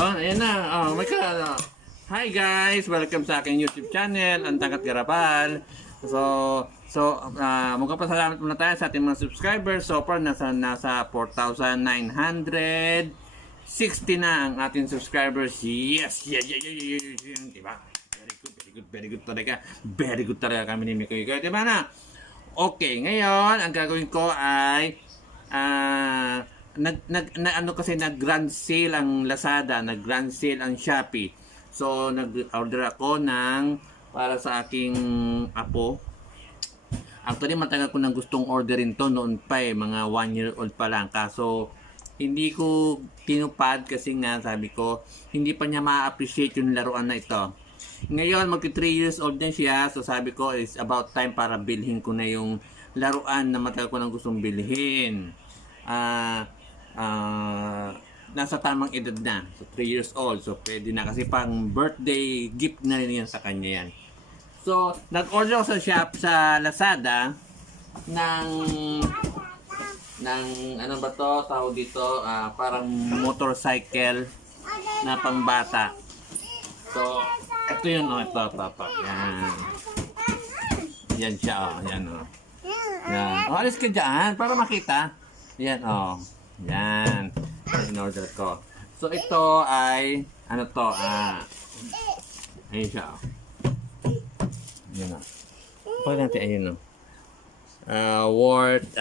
Yun, ayan na. Oh, my God. Hi guys! Welcome sa aking YouTube channel, Ang Tangkat Garapal. Magpapasalamat muna tayo sa ating mga subscribers. So far, nasa 4,960 na ang ating subscribers. Yes! Diba? Very good talaga. Very good talaga kami ni Mikoy. Diba na? Okay, ngayon, ang gagawin ko ay nag-grand sale ang Lazada, nag-grand sale ang Shopee. So, nag-order ako para sa aking apo. Actually, matagal ko nang gustong orderin to noon pa mga 1 year old pa lang. Kaso, hindi ko tinupad kasi nga sabi ko, hindi pa niya ma-appreciate yung laruan na ito. Ngayon, magti 3 years old na siya. So, sabi ko, it's about time para bilhin ko na yung laruan na matagal ko nang gustong bilhin. Nasa tamang edad na. So, 3 years old. So, pwede na kasi pang birthday gift na rin yan sa kanya yan. So, nag-order ako sa Lazada ng ano ba to? Tawag dito, parang motorcycle na pangbata. So, ito yun, ito. Yan. Yan siya, yan, Yan. Alis ka dyan, para makita. Yan, Yan. In-order ko. So, ito ay, ano to, ayun siya, Yan, Pag natin, ayun, worth,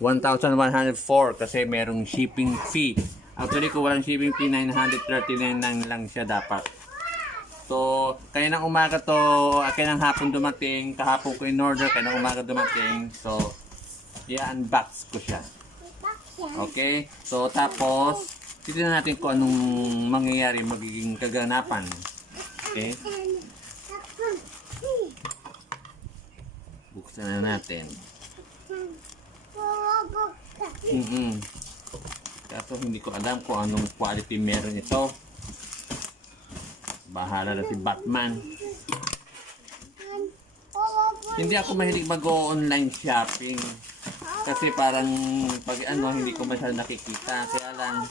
1,104 kasi merong shipping fee. Actually, kung walang shipping fee, 939 lang siya dapat. So, kaya ng umaga to, kaya ng hapon dumating, kahapon ko in-order, kaya ng umaga dumating. So, i-unbox ko siya. Okay? So, tapos, titignan natin kung anong mangyayari, magiging kaganapan. Okay? Buksan na natin. Kaso hindi ko alam kung anong quality meron ito. Bahala na si Batman. Hindi ako mahilig mag-online shopping. Kasi parang pag hindi ko masyadong nakikita. Kaya lang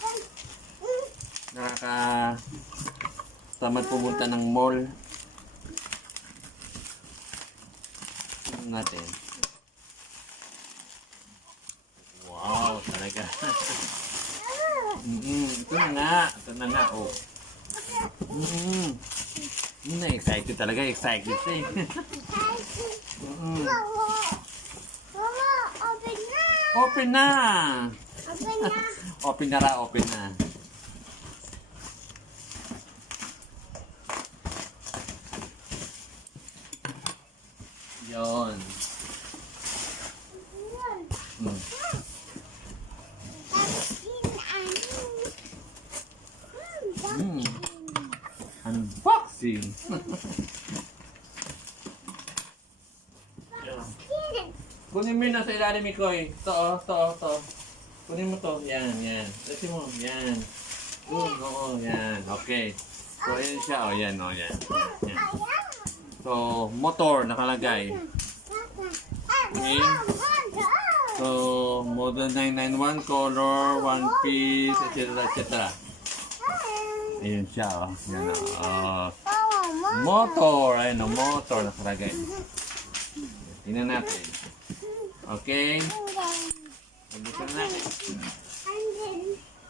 tamad pumunta ng mall. Tingnan natin. Wow, talaga. Ito na nga, excited talaga, excited siya Open na! Open na. Yun. Unboxing! Kunin mo yun nasa ilalim, Mikoy. Ito. Kunin mo to. Yan. Kasi mo. Yan. Yan. Okay. So, ayan siya. Yan. So, motor nakalagay. Okay. So, model 991, color, one piece, etc. Ayan siya. Yan. Motor. Ayan motor nakalagay. Tingnan natin. Okay. Mag-gusto na natin.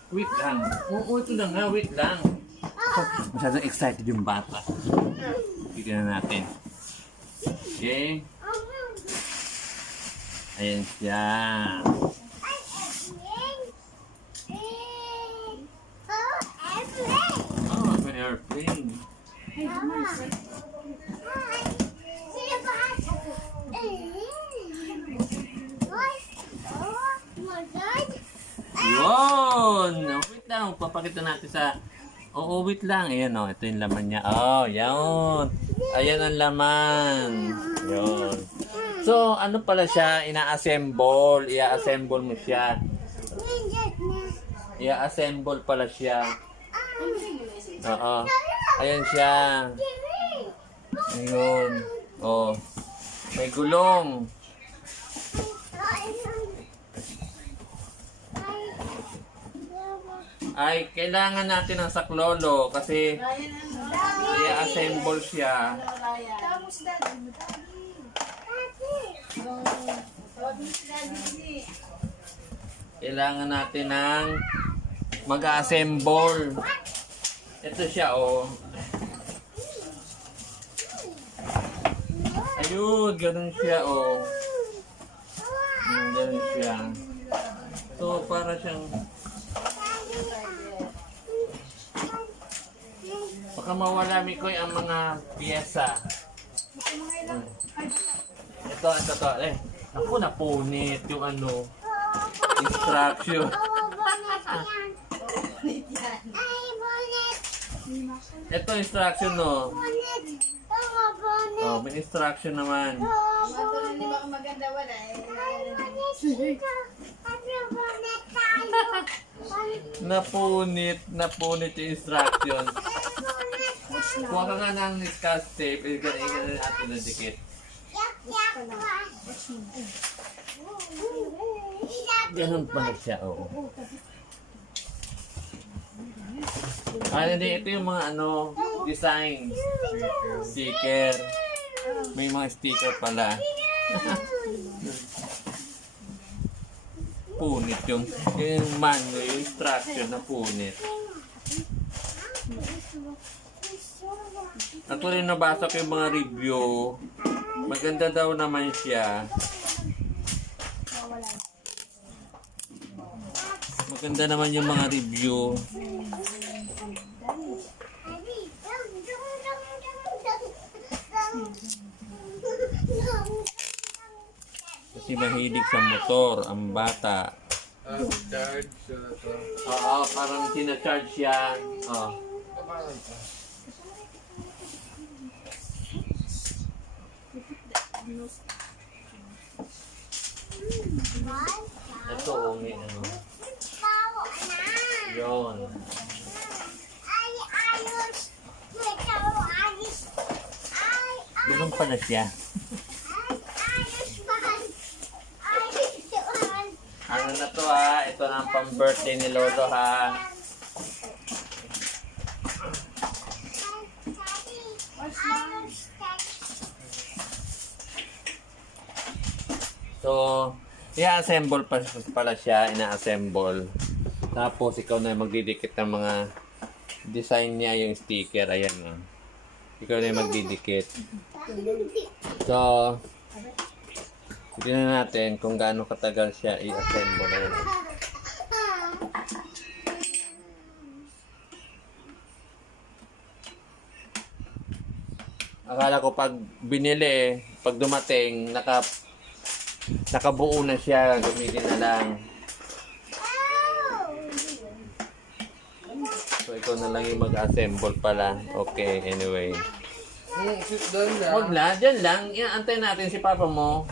Wait lang. Ito lang nga. Wait lang. Masyadong excited yung bata. Tignan natin. Okay. Ayan siya. May airplane. Yun! Wait lang, papakita natin sa... wait lang. Ayan ito yung laman niya. Yan. Ayan ang laman. Yun. So, ano pala siya? Ina-assemble. I-assemble mo siya. I-assemble pala siya. Ayan siya. Ayun. May gulong. ay kailangan natin ng saklolo kasi i-assemble siya. Kailangan natin ng mag-assemble. Ito siya, oh. Ayun, ganun siya, oh. Ganun siya. So, para siyang... Baka mawala, Mikoy, ang mga piyesa. Ito. Ako, napunit yung ano, instruction. Ito, instruction, no? Oh, may instruction naman. Napunit yung instruction. Kuha ka nga ng scotch tape, igan natin na dikit. Ganun pala siya, oo. Hindi, ito yung mga ano, design. Sticker. May mga sticker pala. Punit yung manual, yung instruction na punit. Actually, nabasa ko yung mga review. Maganda daw naman siya. Maganda naman yung mga review. Kasi mahilig sa motor ang bata. Charge. Oo, parang sinacharge siya. Oh. Ito, may ano. Yun. Ganun pala siya. Ano na to ha? Ito na ang pang-birthday ni Lolo ha. So, i-assemble pala siya, ina-assemble. Tapos ikaw na magdidikit ng mga design niya, yung sticker, ayan o. Ikaw na magdidikit. So, tignan natin kung gaano katagal siya i-assemble. Ayan. Akala ko pag binili, pag dumating, nakabuo na siya, gamitin na lang. So, ikaw na lang yung mag-assemble pala. Okay, anyway. Sit down na. Huwag na, dyan lang. Antay natin si papa mo.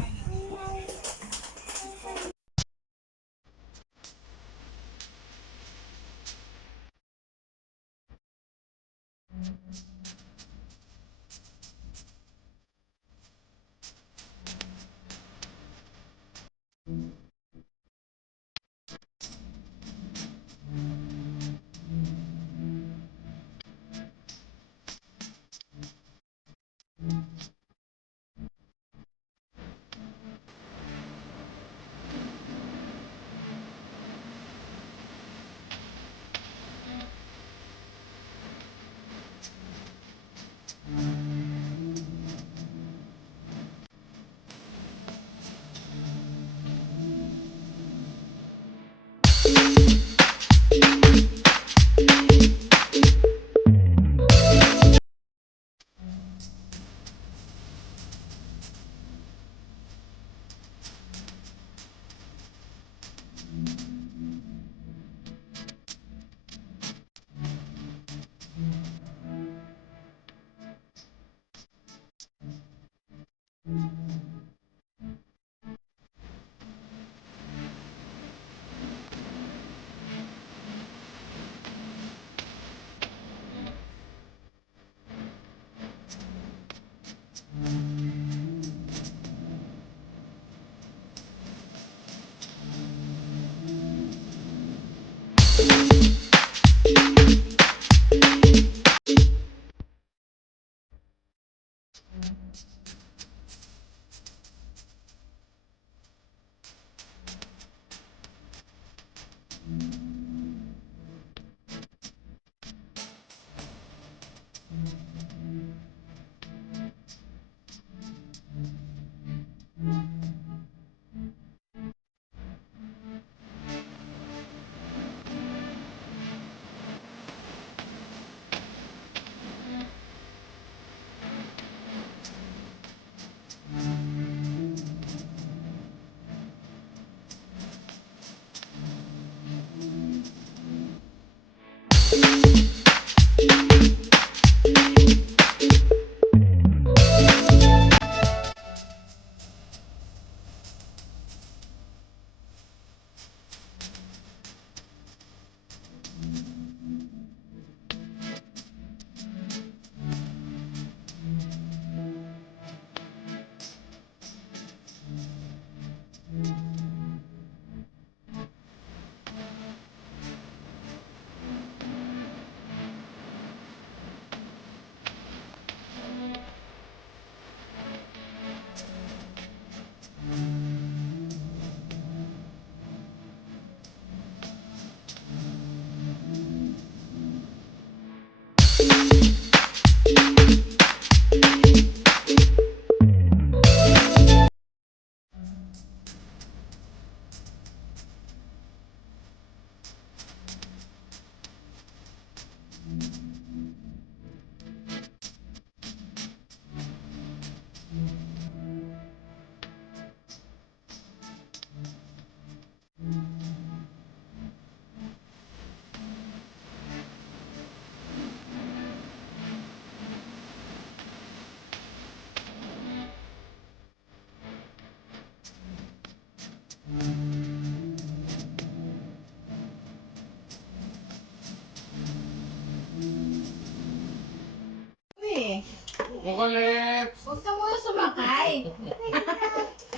Eh, Kukulit! huwag ka muna sumakay.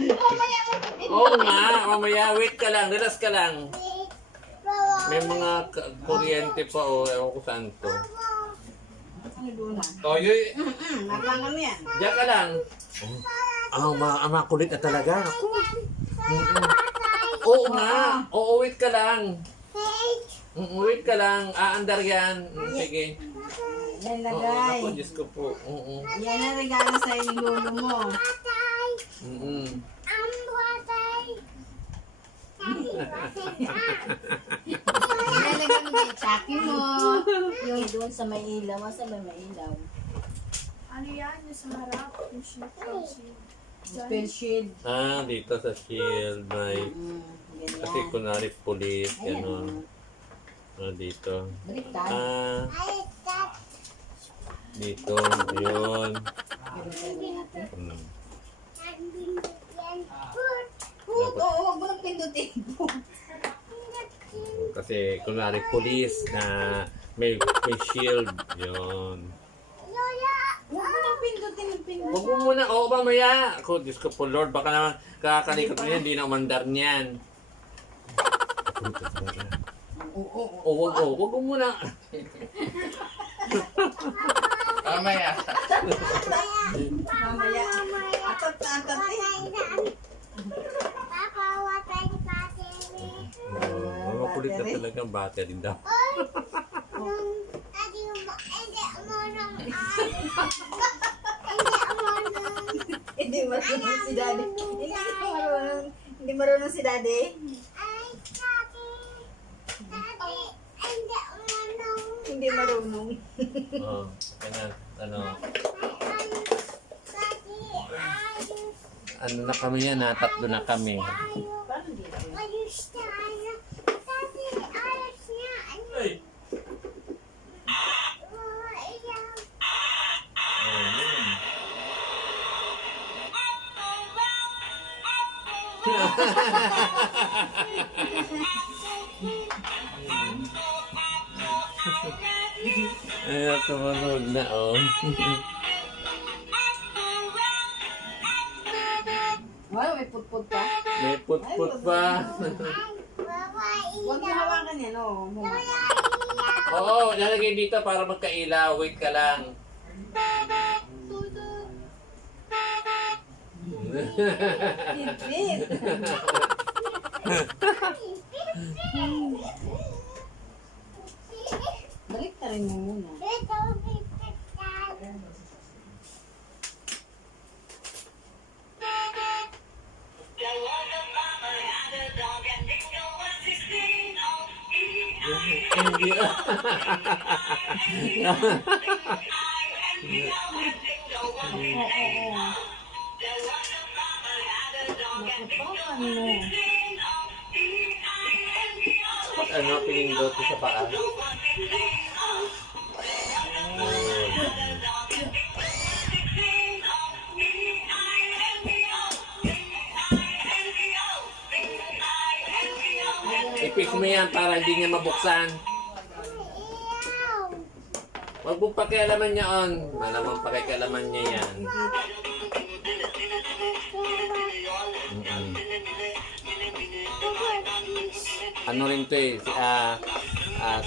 Mamaya mo Oo nga, mamaya wait ka lang, relax ka lang. May mga kuryente pa o ewan ko saan to. Ano doon na? Toyo, Nakanam yan. diyan ka lang. Makulit na talaga. Ako. Oo nga, oo wait ka lang. Wait ka lang, aandar yan. Sige. Yan Oo, lagay. ako, Diyos ko po. Oo. Yan ang regalo sa'yo ni lolo mo. Ilalagay mo yung tsaki mo. Yung doon sa may ilaw. Sa may ilaw. Ano yan? Yung sa harap? Yung shield. Spell shield. Dito sa shield, may... Ganyan. Kasi kunwari police, gano'n. Dito. Baliktad. Dito, yun. Hmm. Oo, huwag mo nang pindutin. Kasi kunwari police na may shield, yun. Huwag mo nang pindutin yung pindutin. Huwag mo muna, oo mamaya. Ako, Diyos ko po Lord, baka naman kakakalikot mo yan, hindi na umandar niyan. Oo. Huwag mo muna. Mamaya. Mamaya. Atot na atot eh. Makulit na talaga ang battery daw. Hindi marunong si daddy. Hindi marunong si daddy. Hindi marunong. Oo, kaya ano na kami yan ha, tatlo na kami. Paano dito? Ay! Ayaw tumunog na oh. Wow, may putput pa. May put-put pa. Huwag mo hawakan yan, oh. Oo, lalagay dito para magkailaw. Wait ka lang. Pipit. Balik na rin mo muna. Hindi. Nakapakan mo. Ano, pinindot ko sa paa? I-fix mo yan para hindi niya mabuksan. Huwag mong pakialaman niya on. Malamang pakialaman niya yan. Mm-mm. Ano rin to eh.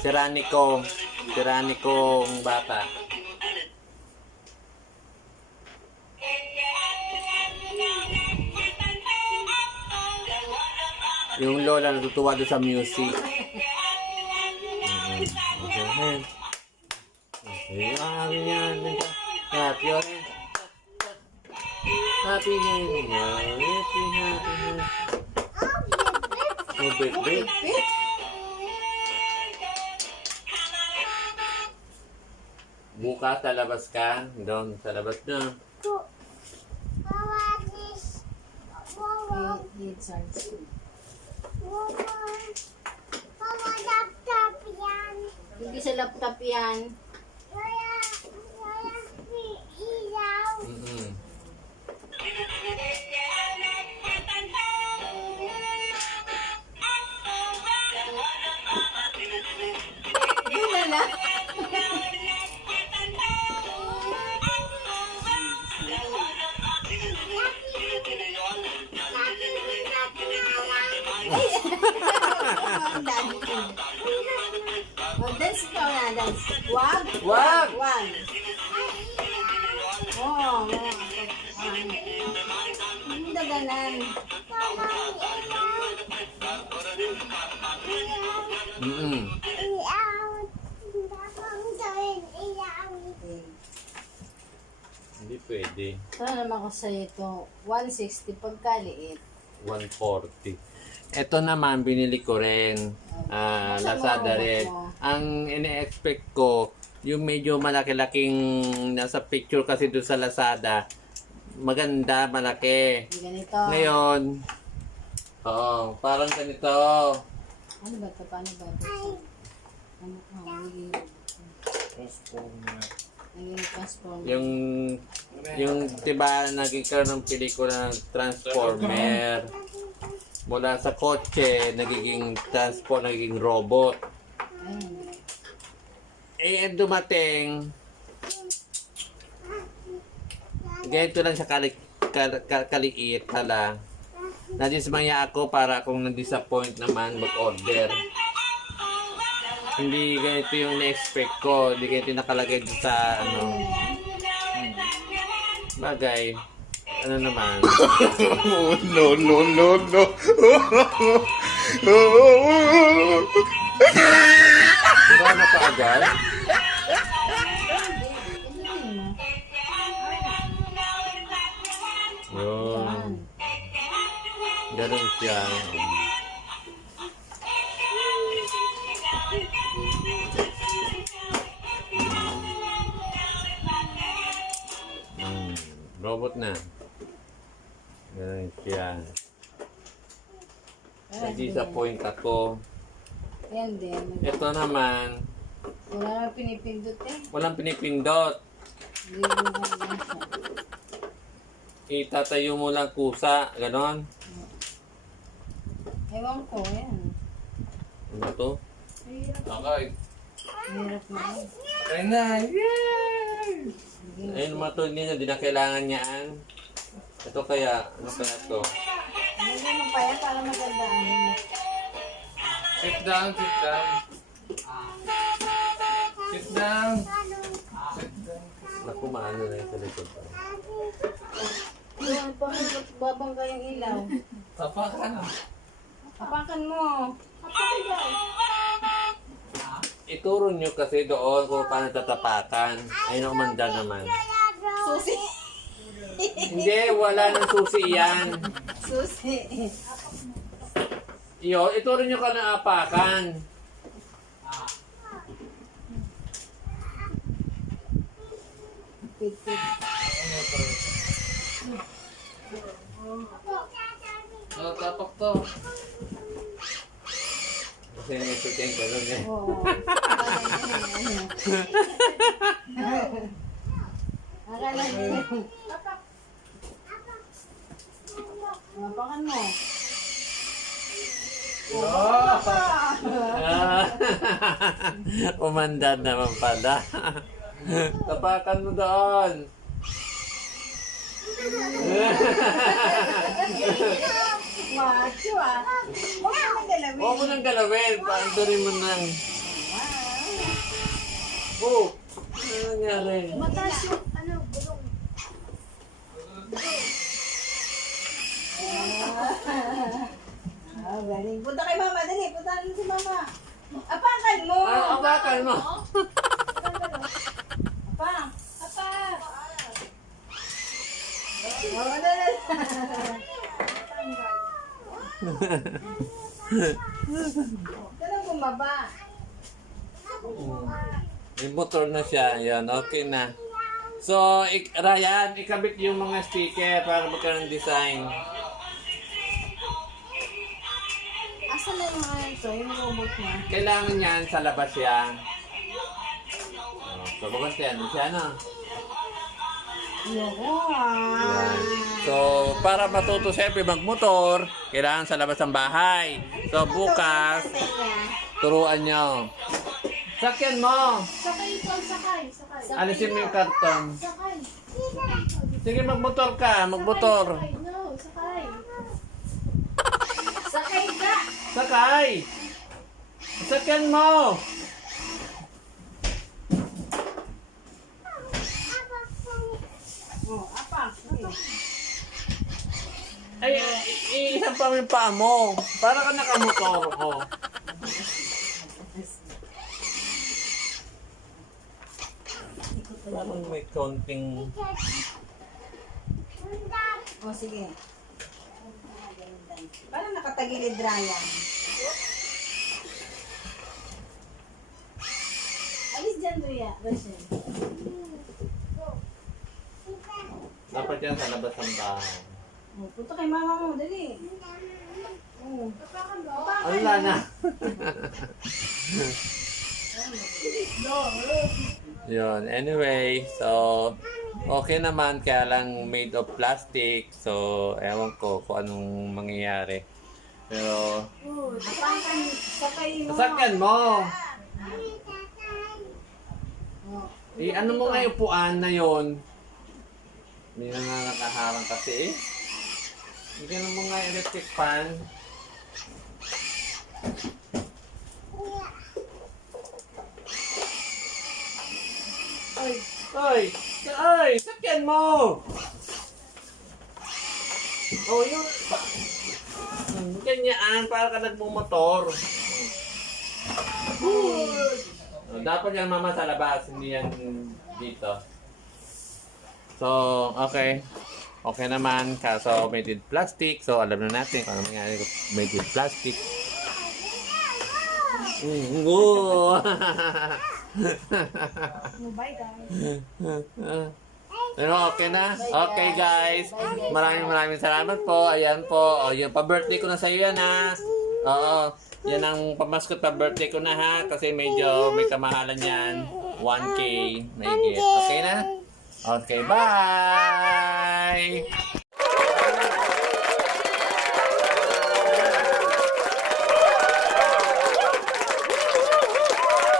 Siraniko bata. Yung lola natutuwa doon sa music. Okay. Okay, happy yan. Happy yan. Happy yan. Happy. Oh, baby. Bukas, lalabas ka. Doon, sa labas na. It's hard to. Hindi sa laptop yan. Mm-mm. Yun na lang. Dance ka na, dance. Wag. Wag! Wag. Oh, hindi daganan. Mm-mm. Hindi pwede. Ito naman ko sa ito. 160 pagkaliit. 140. Ito naman, binili ko rin. Lazada rin. Ang ine-expect ko, yung medyo malaki-laking nasa picture kasi doon sa Lazada, maganda, malaki. Ganito. Ngayon, parang ganito. Ano ba ito? Paano ba ito? Ano ka? Naging transform. Yung diba, nagkikaroon ng pelikula ng Transformer. Mula sa kotse, nagiging robot. Ayun. Dumating, ganito lang siya kaliit pala. Nadismaya ako para kung na-disappoint naman mag-order. Hindi ganito yung na-expect ko. Hindi ganito yung nakalagay dito sa bagay. Ano naman? No. Mura na pa agad? Yun. Ganun siya. Robot na. Ganun siya. Nag-disappoint ako. Ayan din. Ito naman, Wala naman pinipindot eh. walang pinipindot. Ligo lang siya. Itatayo mo lang kusa. Ganon. Ewan ko, yan. Ano to? Okay. Hirap na yun. Ayun na. Yay! Ayun naman to niya, di na kailangan niyaan. Ito kaya, ano kaya to? Hindi mo pa yan para maganda ano. Sit down. Sit down. Naku, maano na yung sa likod. Doon, babangga yung ilaw. Tapakan. Apakan mo. Ituro nyo kasi doon kung paano tatapakan. Ay, umanda naman. Susi. Hindi, wala nang susi yan. Susi. Iyo, ituro nyo ka na apakan. Pit-pit. Tapak to. Kasi nisutin ko doon eh. Oo. Akala niya. Apakan mo. Ah, umandad naman pala. Tapakan mo doon. Macho ah. Huwag ka nang galawin. Huwag mo nang galawin. Paanturin mo nang. Oh, ano nangyari? Mataas yung ano, bulong. Ah, galing. Punta kay mama, dali. Punta rin si mama. Apakan mo. Ah, apakan mo. Apang. Papa! Oo, dali. Ganun bumaba. May motor na siya. Yan, okay na. So, Ryan, ikabit yung mga sticker para magkaroon ng design. Asan na yung ano ito? Yung robot niya? Kailangan yan sa labas yan. So, bukas yan. Siya na. Yun. Yan. So, para matuto siyempre magmotor, kailangan sa labas ng bahay. So, bukas, turuan nyo. Sakyan mo! Sakay ikaw, sakay. Sakay. Alisin mo yung karton. Sakay. Sige, magmotor ka. Magmotor. Sakay. No, sakay. Sakay ka! Sakay! Sakyan mo! Oh, apang. Sige. Ay, iisang pa yung paa mo. Para ka nakamotor. Oh. Parang may konting... Oh, sige. Parang nakatagilid Ryan. Alis dyan, Rhea. Rachel. Dapat yan sa labas ng bahay. Oh, punta kay mama mo. Dali. Oh. Ano na? Yun. Anyway, so okay naman, kaya lang made of plastic. So, ewan ko kung anong mangyayari. Pero, Apakan. Sakay mo. sasakyan mo! Oh. Ano mo nga yung upuan na yon? Hindi na nga nakaharang kasi eh. Bigyan mo nga yung electric fan. Ay! Ay! Ay! Sakyan mo! Oh, yun. Ganyan, para ka nagmumotor. Oh, dapat yan mama sa labas, hindi yan dito. So, okay. Okay naman, kaso made with plastic. So, alam na natin kung ano mangyari kung made with plastic. Oh. Bye, guys. Pero okay na? Okay guys. Maraming salamat po. Ayan po. O, yung pa-birthday ko na sa iyo yan ha. Oo. Yan ang pamaskot pa-birthday ko na ha. Kasi medyo may kamahalan yan. 1K na higit. Okay na? Okay, bye!